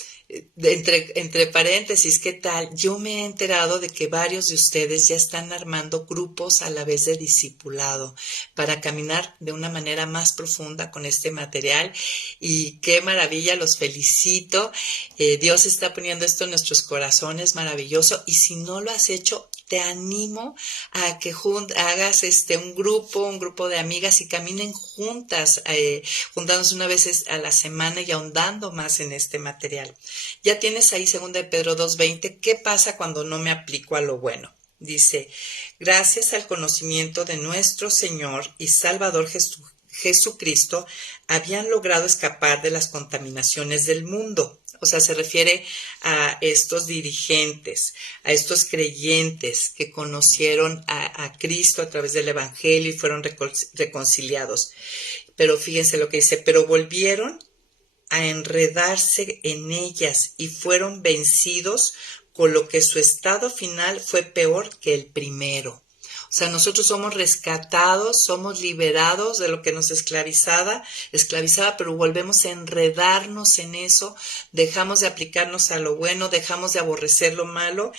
entre paréntesis, ¿qué tal? Yo me he enterado de que varios de ustedes ya están armando grupos a la vez de discipulado para caminar de una manera más profunda con este material, y qué maravilla, los felicito. Dios está poniendo esto en nuestros corazones, maravilloso, y si no lo has hecho, te animo a que hagas un grupo de amigas y caminen juntas, juntándose una vez a la semana y ahondando más en este material. Ya tienes ahí 2 de Pedro 2:20, ¿qué pasa cuando no me aplico a lo bueno? Dice, gracias al conocimiento de nuestro Señor y Salvador Jesucristo, habían logrado escapar de las contaminaciones del mundo. O sea, se refiere a estos dirigentes, a estos creyentes que conocieron a Cristo a través del Evangelio y fueron reconciliados. Pero fíjense lo que dice, pero volvieron a enredarse en ellas y fueron vencidos, con lo que su estado final fue peor que el primero. O sea, nosotros somos rescatados, somos liberados de lo que nos esclavizaba, pero volvemos a enredarnos en eso, dejamos de aplicarnos a lo bueno, dejamos de aborrecer lo malo.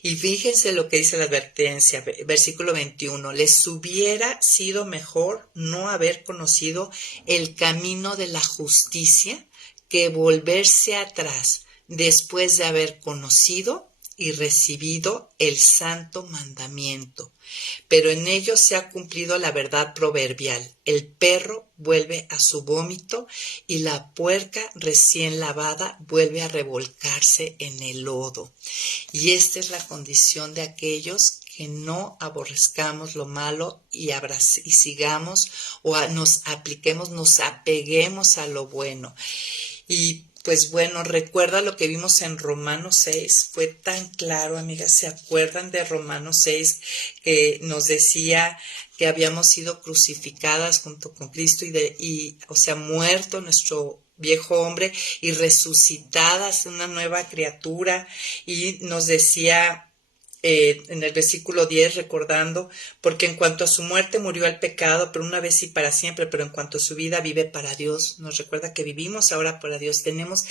Y fíjense lo que dice la advertencia, versículo 21, les hubiera sido mejor no haber conocido el camino de la justicia que volverse atrás después de haber conocido y recibido el santo mandamiento. Pero en ello se ha cumplido la verdad proverbial. El perro vuelve a su vómito y la puerca recién lavada vuelve a revolcarse en el lodo. Y esta es la condición de aquellos que no aborrezcamos lo malo y sigamos o nos apliquemos, nos apeguemos a lo bueno. Y pues bueno, recuerda lo que vimos en Romanos 6, fue tan claro, amigas, ¿se acuerdan de Romanos 6 que nos decía que habíamos sido crucificadas junto con Cristo o sea, muerto nuestro viejo hombre y resucitadas una nueva criatura? Y nos decía en el versículo 10, recordando, porque en cuanto a su muerte murió al pecado, pero una vez y para siempre, pero en cuanto a su vida vive para Dios. Nos recuerda que vivimos ahora para Dios. Tenemos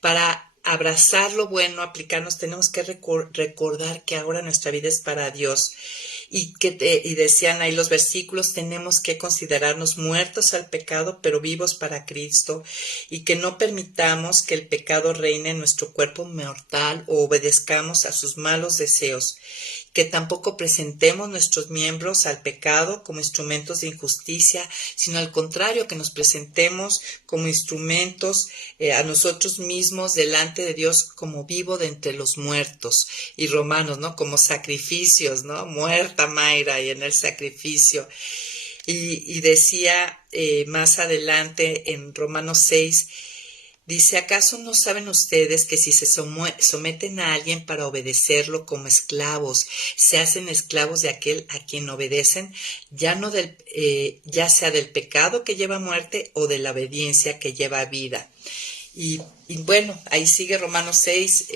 para abrazar lo bueno, aplicarnos, tenemos que recordar que ahora nuestra vida es para Dios. Y decían ahí los versículos, tenemos que considerarnos muertos al pecado, pero vivos para Cristo, y que no permitamos que el pecado reine en nuestro cuerpo mortal o obedezcamos a sus malos deseos, que tampoco presentemos nuestros miembros al pecado como instrumentos de injusticia, sino al contrario, que nos presentemos como instrumentos a nosotros mismos delante de Dios como vivo de entre los muertos. Y Romanos, ¿no? Como sacrificios, ¿no? Muerta Mayra y en el sacrificio. Y decía más adelante en Romanos 6, dice, ¿acaso no saben ustedes que si se someten a alguien para obedecerlo como esclavos, se hacen esclavos de aquel a quien obedecen, ya sea del pecado que lleva a muerte o de la obediencia que lleva a vida? Y bueno, ahí sigue Romanos 6,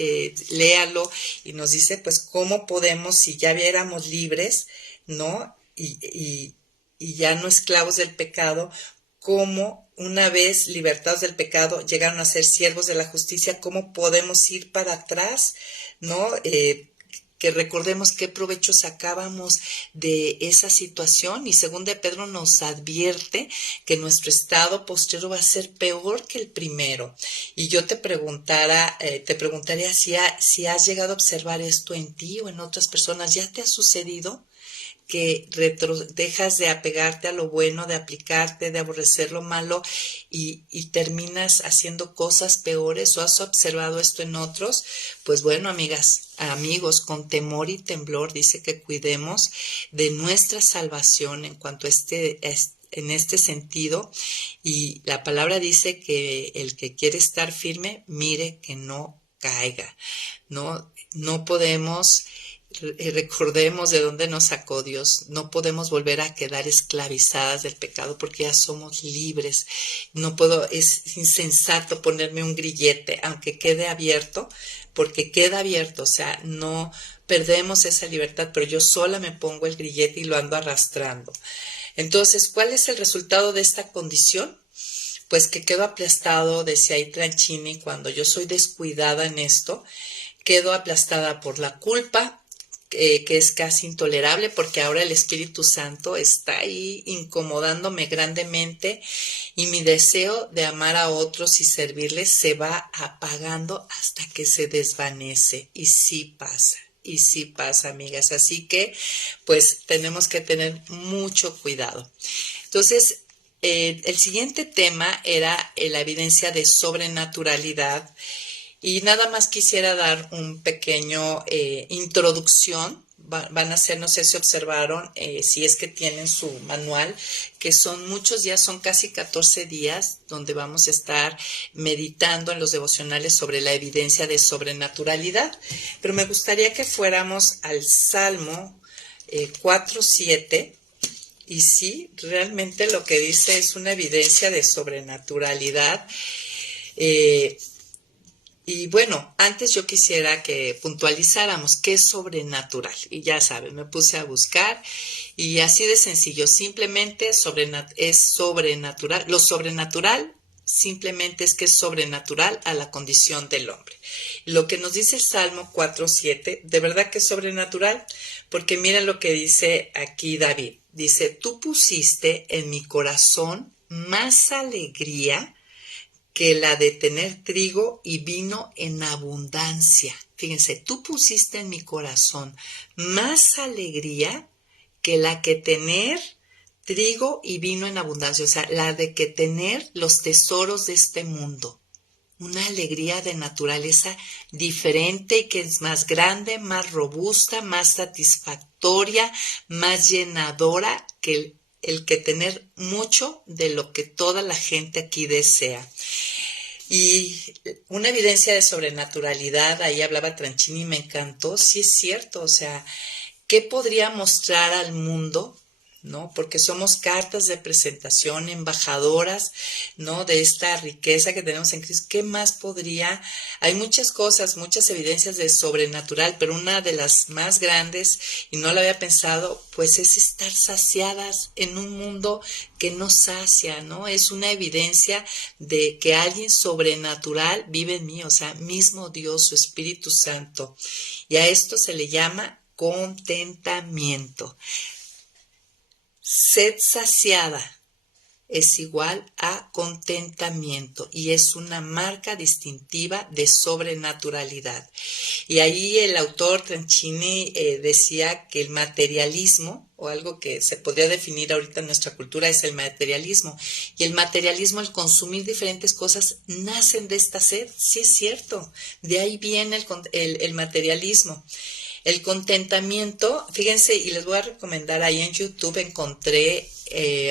léalo y nos dice, pues, ¿cómo podemos, si ya éramos libres, ¿no? Y ya no esclavos del pecado, cómo una vez libertados del pecado llegaron a ser siervos de la justicia, cómo podemos ir para atrás, ¿no? Que recordemos qué provecho sacábamos de esa situación, y 2 de Pedro nos advierte que nuestro estado posterior va a ser peor que el primero. Y yo te preguntaría si has llegado a observar esto en ti o en otras personas. ¿Ya te ha sucedido que dejas de apegarte a lo bueno, de aplicarte, de aborrecer lo malo y terminas haciendo cosas peores? ¿O has observado esto en otros? Pues bueno, amigas, amigos, con temor y temblor dice que cuidemos de nuestra salvación en cuanto a en este sentido, y la palabra dice que el que quiere estar firme, mire que no caiga. No podemos. Recordemos de dónde nos sacó Dios. No podemos volver a quedar esclavizadas del pecado porque ya somos libres. Es insensato ponerme un grillete, aunque quede abierto, porque queda abierto. O sea, no perdemos esa libertad, pero yo sola me pongo el grillete y lo ando arrastrando. Entonces, ¿cuál es el resultado de esta condición? Pues que quedo aplastado, decía ahí Tranchini, cuando yo soy descuidada en esto, quedo aplastada por la culpa, que es casi intolerable, porque ahora el Espíritu Santo está ahí incomodándome grandemente, y mi deseo de amar a otros y servirles se va apagando hasta que se desvanece. Y sí pasa. y sí pasa, amigas. Así que, pues, tenemos que tener mucho cuidado. Entonces, el siguiente tema era la evidencia de sobrenaturalidad. Y nada más quisiera dar un pequeño introducción. Van a ser, no sé si observaron, si es que tienen su manual, que son muchos días, son casi 14 días, donde vamos a estar meditando en los devocionales sobre la evidencia de sobrenaturalidad. Pero me gustaría que fuéramos al Salmo 4:7. Y sí, realmente lo que dice es una evidencia de sobrenaturalidad. Y bueno, antes yo quisiera que puntualizáramos qué es sobrenatural. Y ya saben, me puse a buscar y así de sencillo, simplemente es sobrenatural. Lo sobrenatural simplemente es que es sobrenatural a la condición del hombre. Lo que nos dice el Salmo 4:7, de verdad que es sobrenatural, porque miren lo que dice aquí David. Dice, tú pusiste en mi corazón más alegría que la de tener trigo y vino en abundancia. Fíjense, tú pusiste en mi corazón más alegría que la que tener trigo y vino en abundancia, o sea, la de que tener los tesoros de este mundo. Una alegría de naturaleza diferente y que es más grande, más robusta, más satisfactoria, más llenadora que el que tener mucho de lo que toda la gente aquí desea. Y una evidencia de sobrenaturalidad, ahí hablaba Tranchini y me encantó, sí es cierto, o sea, ¿qué podría mostrar al mundo? ¿No? Porque somos cartas de presentación, embajadoras, ¿no? De esta riqueza que tenemos en Cristo. ¿Qué más podría? Hay muchas cosas, muchas evidencias de sobrenatural, pero una de las más grandes, y no lo había pensado, pues es estar saciadas en un mundo que nos sacia, ¿no? Es una evidencia de que alguien sobrenatural vive en mí, o sea, mismo Dios, su Espíritu Santo. Y a esto se le llama contentamiento. Sed saciada es igual a contentamiento y es una marca distintiva de sobrenaturalidad. Y ahí el autor Tranchini decía que el materialismo, o algo que se podría definir ahorita en nuestra cultura, es el materialismo. Y el materialismo, el consumir diferentes cosas, nacen de esta sed. Sí es cierto, de ahí viene el materialismo. El contentamiento, fíjense, y les voy a recomendar, ahí en YouTube encontré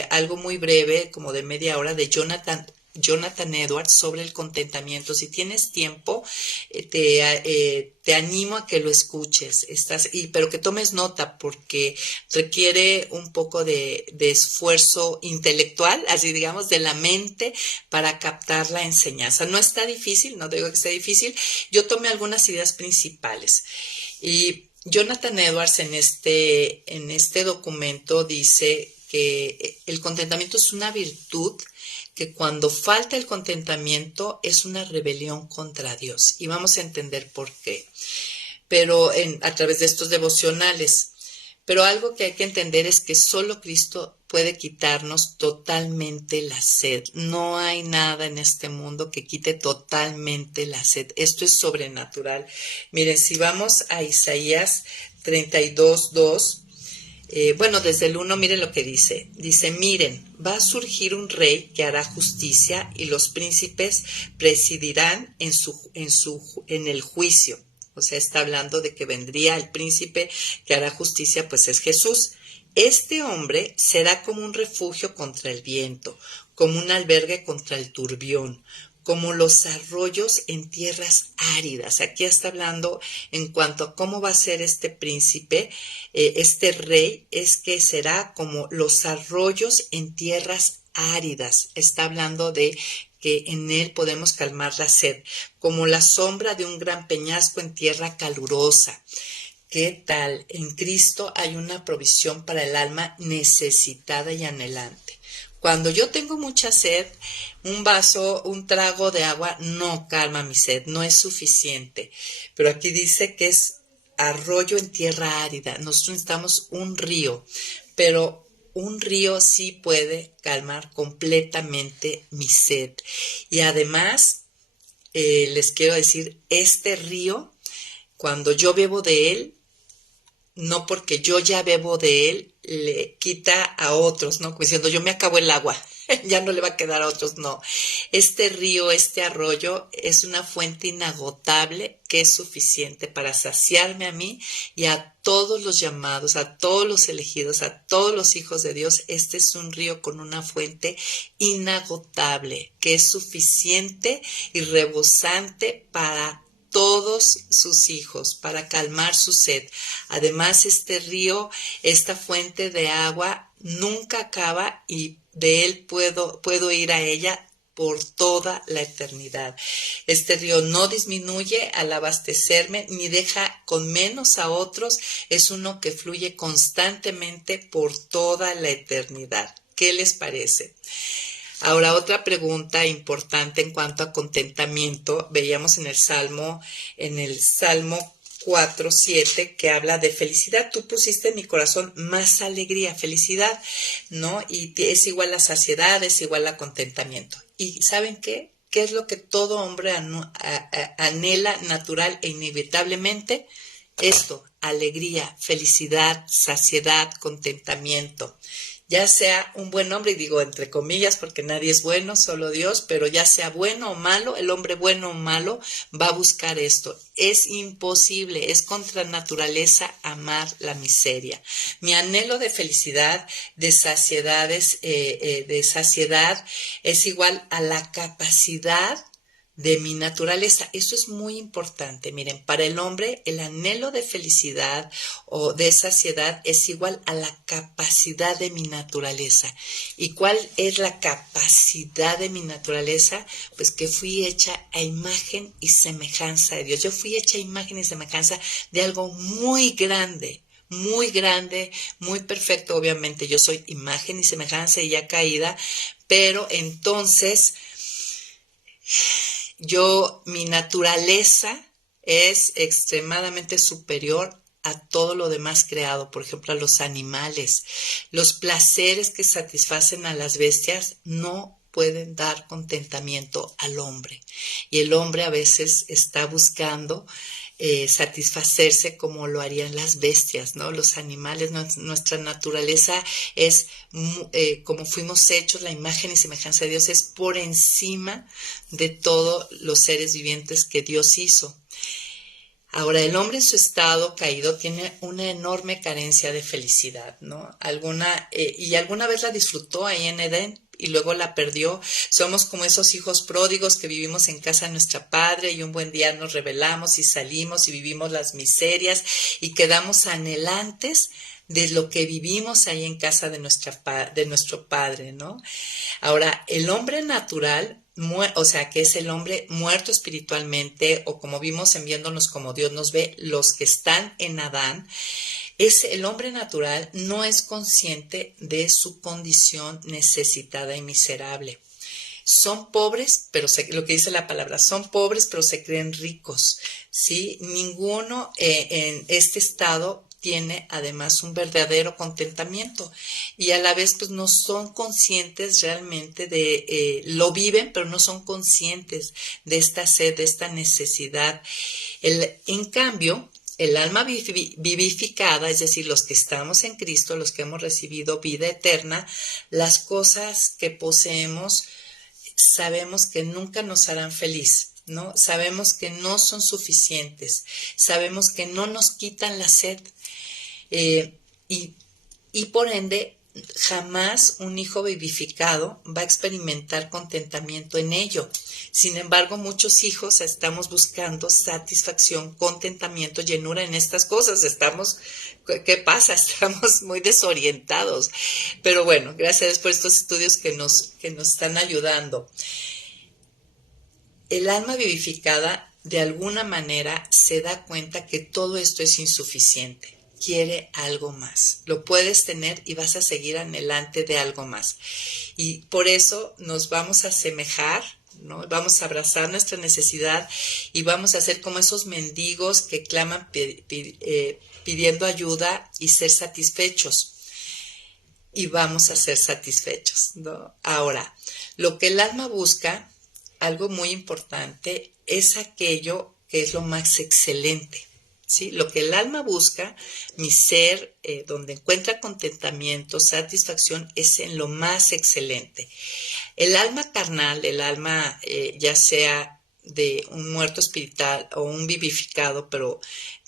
algo muy breve, como de media hora, de Jonathan Edwards sobre el contentamiento. Si tienes tiempo, te animo a que lo escuches, pero que tomes nota porque requiere un poco de esfuerzo intelectual, así digamos, de la mente para captar la enseñanza. No está difícil, no digo que esté difícil, yo tomé algunas ideas principales. Y Jonathan Edwards en este documento dice que el contentamiento es una virtud que cuando falta el contentamiento es una rebelión contra Dios. Y vamos a entender por qué. Pero a través de estos devocionales. Pero algo que hay que entender es que solo Cristo puede quitarnos totalmente la sed. No hay nada en este mundo que quite totalmente la sed. Esto es sobrenatural. Miren, si vamos a Isaías 32:2, bueno, desde el 1, miren lo que dice. Dice, miren, va a surgir un rey que hará justicia y los príncipes presidirán en el juicio. O sea, está hablando de que vendría el príncipe que hará justicia, pues es Jesús. Este hombre será como un refugio contra el viento, como un albergue contra el turbión, como los arroyos en tierras áridas. Aquí está hablando en cuanto a cómo va a ser este príncipe, este rey, es que será como los arroyos en tierras áridas. Está hablando de que en él podemos calmar la sed, como la sombra de un gran peñasco en tierra calurosa. ¿Qué tal? En Cristo hay una provisión para el alma necesitada y anhelante. Cuando yo tengo mucha sed, un vaso, un trago de agua no calma mi sed, no es suficiente. Pero aquí dice que es arroyo en tierra árida. Nosotros necesitamos un río, pero un río sí puede calmar completamente mi sed. Y además, les quiero decir, este río, cuando yo bebo de él, no porque yo ya bebo de él, le quita a otros, ¿no? Como diciendo, yo me acabo el agua, ya no le va a quedar a otros, no. Este río, este arroyo es una fuente inagotable que es suficiente para saciarme a mí y a todos los llamados, a todos los elegidos, a todos los hijos de Dios. Este es un río con una fuente inagotable que es suficiente y rebosante para todos sus hijos, para calmar su sed. Además, este río, esta fuente de agua nunca acaba y de él puedo ir a ella por toda la eternidad. Este río no disminuye al abastecerme ni deja con menos a otros, es uno que fluye constantemente por toda la eternidad. ¿Qué les parece? Ahora, otra pregunta importante en cuanto a contentamiento, veíamos en el Salmo 4:7, que habla de felicidad. Tú pusiste en mi corazón más alegría, felicidad, ¿no? Y es igual a saciedad, es igual a contentamiento. ¿Y saben qué? ¿Qué es lo que todo hombre anhela natural e inevitablemente? Esto, alegría, felicidad, saciedad, contentamiento. Ya sea un buen hombre, y digo entre comillas porque nadie es bueno, solo Dios, pero ya sea bueno o malo, el hombre bueno o malo va a buscar esto. Es imposible, es contra naturaleza amar la miseria. Mi anhelo de felicidad, de saciedad es igual a la capacidad de mi naturaleza. Eso es muy importante. Miren, para el hombre el anhelo de felicidad o de saciedad es igual a la capacidad de mi naturaleza. ¿Y cuál es la capacidad de mi naturaleza? Pues que fui hecha a imagen y semejanza de Dios. Yo fui hecha a imagen y semejanza de algo muy grande, muy perfecto. Obviamente yo soy imagen y semejanza y ya caída, pero entonces mi naturaleza es extremadamente superior a todo lo demás creado, por ejemplo, a los animales. Los placeres que satisfacen a las bestias no pueden dar contentamiento al hombre. Y el hombre a veces está buscando satisfacerse como lo harían las bestias, ¿no? Los animales, nuestra naturaleza es como fuimos hechos, la imagen y semejanza de Dios es por encima de todos los seres vivientes que Dios hizo. Ahora, el hombre en su estado caído tiene una enorme carencia de felicidad, ¿no? Y alguna vez la disfrutó ahí en Edén y luego la perdió. Somos como esos hijos pródigos que vivimos en casa de nuestra padre y un buen día nos rebelamos y salimos y vivimos las miserias y quedamos anhelantes de lo que vivimos ahí en casa de nuestro padre, ¿no? Ahora, el hombre natural, o sea, que es el hombre muerto espiritualmente, o como vimos en Viéndonos como Dios nos ve, los que están en Adán, el hombre natural no es consciente de su condición necesitada y miserable. Son pobres, pero lo que dice la palabra, son pobres, pero se creen ricos, ¿sí? Ninguno en este estado tiene además un verdadero contentamiento y a la vez pues no son conscientes realmente lo viven, pero no son conscientes de esta sed, de esta necesidad. En cambio, el alma vivificada, es decir, los que estamos en Cristo, los que hemos recibido vida eterna, las cosas que poseemos sabemos que nunca nos harán feliz, ¿no? Sabemos que no son suficientes, sabemos que no nos quitan la sed y por ende jamás un hijo vivificado va a experimentar contentamiento en ello. Sin embargo, muchos hijos estamos buscando satisfacción, contentamiento, llenura en estas cosas. ¿Qué pasa? Estamos muy desorientados. Pero bueno, gracias a Dios por estos estudios que nos están ayudando. El alma vivificada de alguna manera se da cuenta que todo esto es insuficiente. Quiere algo más. Lo puedes tener y vas a seguir anhelante de algo más. Y por eso nos vamos a asemejar, ¿no? Vamos a abrazar nuestra necesidad y vamos a ser como esos mendigos que claman pidiendo ayuda y ser satisfechos. Y vamos a ser satisfechos, ¿no? Ahora, lo que el alma busca, algo muy importante, es aquello que es lo más excelente. ¿sí? Lo que el alma busca, mi ser, donde encuentra contentamiento, satisfacción, es en lo más excelente. El alma carnal, el alma ya sea de un muerto espiritual o un vivificado, pero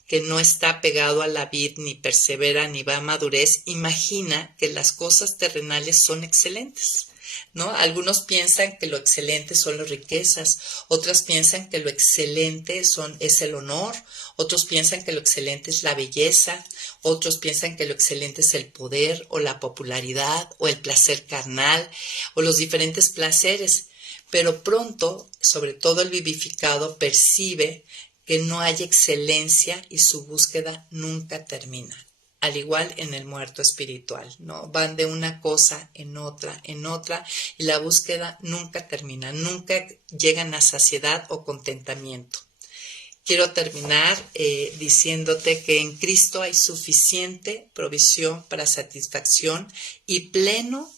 que no está pegado a la vid, ni persevera, ni va a madurez, imagina que las cosas terrenales son excelentes, ¿no? Algunos piensan que lo excelente son las riquezas, otros piensan que lo excelente es el honor, otros piensan que lo excelente es la belleza, otros piensan que lo excelente es el poder o la popularidad o el placer carnal o los diferentes placeres. Pero pronto, sobre todo el vivificado, percibe que no hay excelencia y su búsqueda nunca termina. Al igual en el muerto espiritual, ¿no? Van de una cosa en otra, y la búsqueda nunca termina, nunca llegan a saciedad o contentamiento. Quiero terminar diciéndote que en Cristo hay suficiente provisión para satisfacción y pleno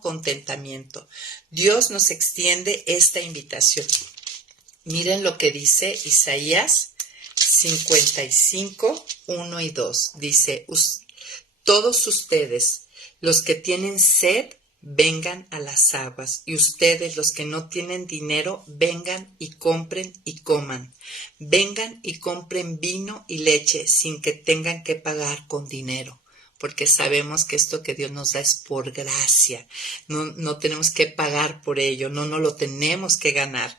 contentamiento. Dios nos extiende esta invitación. Miren lo que dice Isaías 55, 1 y 2. Dice, todos ustedes, los que tienen sed, vengan a las aguas, y ustedes, los que no tienen dinero, vengan y compren y coman. Vengan y compren vino y leche sin que tengan que pagar con dinero. Porque sabemos que esto que Dios nos da es por gracia. No tenemos que pagar por ello, no lo tenemos que ganar.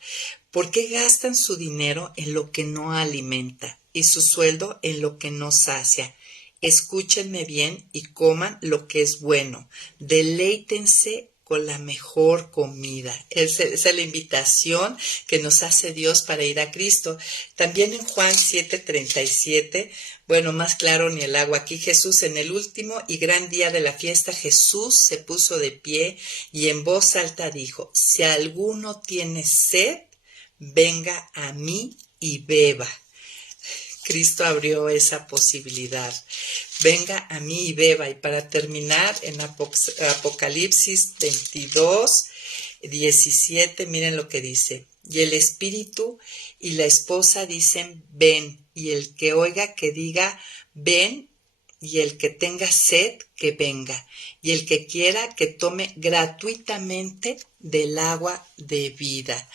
¿Por qué gastan su dinero en lo que no alimenta y su sueldo en lo que no sacia? Escúchenme bien y coman lo que es bueno. Deleítense con la mejor comida. Esa es la invitación que nos hace Dios para ir a Cristo. También en Juan 7:37, bueno, más claro ni el agua. Aquí Jesús, en el último y gran día de la fiesta, Jesús se puso de pie y en voz alta dijo, si alguno tiene sed, venga a mí y beba. Cristo abrió esa posibilidad. Venga a mí y beba. Y para terminar, en Apocalipsis 22, 17, miren lo que dice. Y el espíritu y la esposa dicen, ven. Y el que oiga que diga, ven. Y el que tenga sed, que venga. Y el que quiera, que tome gratuitamente del agua de vida.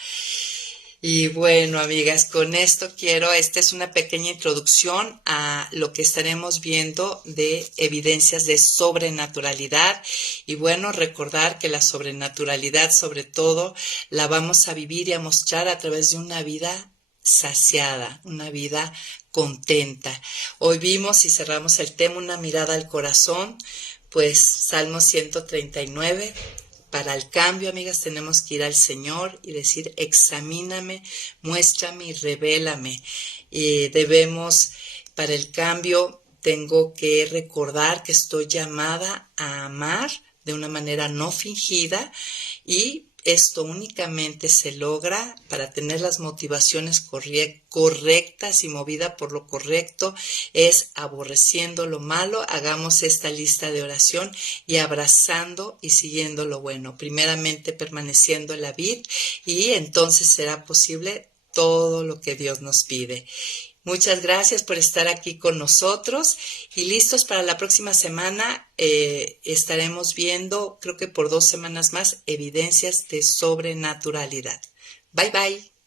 Y bueno, amigas, con esto esta es una pequeña introducción a lo que estaremos viendo de evidencias de sobrenaturalidad. Y bueno, recordar que la sobrenaturalidad, sobre todo, la vamos a vivir y a mostrar a través de una vida saciada, una vida contenta. Hoy vimos y cerramos el tema, una mirada al corazón, pues Salmo 139. Para el cambio, amigas, tenemos que ir al Señor y decir, examíname, muéstrame y revélame. Y debemos, para el cambio, tengo que recordar que estoy llamada a amar de una manera no fingida, y esto únicamente se logra para tener las motivaciones correctas y movida por lo correcto, es aborreciendo lo malo. Hagamos esta lista de oración y abrazando y siguiendo lo bueno. Primeramente permaneciendo en la vid, y entonces será posible todo lo que Dios nos pide. Muchas gracias por estar aquí con nosotros y listos para la próxima semana. Estaremos viendo, creo que por 2 semanas más, evidencias de sobrenaturalidad. Bye, bye.